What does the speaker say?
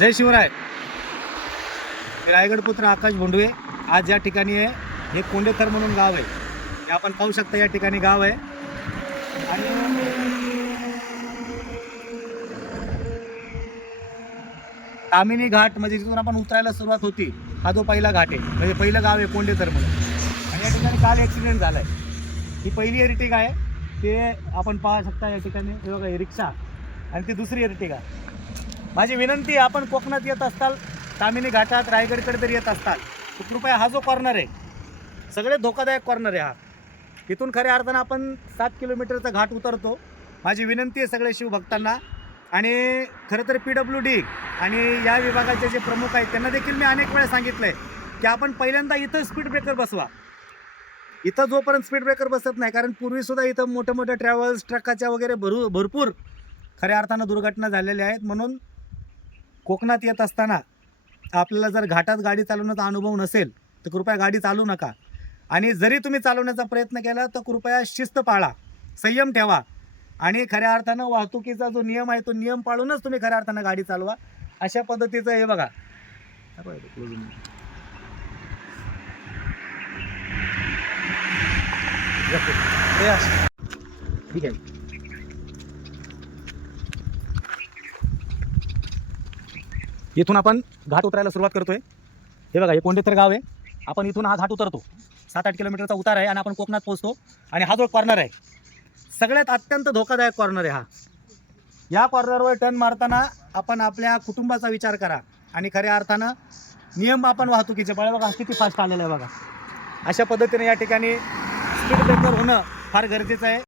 जय शिवराय. रायगड पुत्र आकाश भोंडवे आज या ठिकाणी आहे. हे कोंडेथर म्हणून गाव आहे. हे आपण पाहू शकता या ठिकाणी गाव आहे. आणि तामिनी घाट म्हणजे जिथून आपण उतरायला सुरुवात होती हा जो पहिला घाट आहे, म्हणजे पहिलं गाव आहे कोंडेथर म्हणून. आणि या ठिकाणी काल ॲक्सिडेंट झाला आहे. ही पहिली एर्टिगा आहे, ते आपण पाहू शकता या ठिकाणी. हे बघा, ही रिक्षा आणि ती दुसरी एर्टिगा. माझी विनंती, आपण कोकणात येत असताल, तामिनी घाटात रायगडकडे जर येत असताल तर कृपया हा जो कॉर्नर आहे सगळ्यात धोकादायक कॉर्नर आहे हा. इथून खऱ्या अर्थानं आपण 7 किलोमीटरचा घाट उतरतो. माझी विनंती आहे सगळे शिवभक्तांना. आणि खरं तर PWD आणि या विभागाचे जे प्रमुख आहेत त्यांना देखील मी अनेक वेळा सांगितलं आहे की आपण पहिल्यांदा इथं स्पीड ब्रेकर बसवा. इथं जोपर्यंत स्पीड ब्रेकर बसत नाही, कारण पूर्वीसुद्धा इथं मोठे मोठे ट्रॅव्हल्स ट्रकाच्या वगैरे भरपूर खऱ्या अर्थानं दुर्घटना झालेल्या आहेत. म्हणून कोकणात येत असताना आपल्याला जर घाटात गाडी चालवण्याचा अनुभव नसेल तर कृपया गाडी चालवू नका. आणि जरी तुम्ही चालवण्याचा प्रयत्न केला तर कृपया शिस्त पाळा, संयम ठेवा आणि खऱ्या अर्थानं वाहतुकीचा जो नियम आहे तो नियम पाळूनच तुम्ही खऱ्या अर्थानं गाडी चालवा. अशा पद्धतीचं हे बघा. ठीक आहे. इथून आपण घाट उतरायला सुरुवात करतोय. हे बघा, हे कोंडेथर गाव आहे. आपण इथून हा घाट उतरतो. 7-8 किलोमीटरचा उतार आहे आणि आपण कोकणात पोहोचतो. आणि हा जो कॉर्नर आहे सगळ्यात अत्यंत धोकादायक कॉर्नर आहे हा. या कॉर्नरवर टर्न मारताना आपण आपल्या कुटुंबाचा विचार करा आणि खऱ्या अर्थानं नियम आपण वाहतुकीचे पाळा. बघा किती फास्ट आलेलं आहे बघा. अशा पद्धतीने या ठिकाणी स्पीड ब्रेकर होणं फार गरजेचं आहे.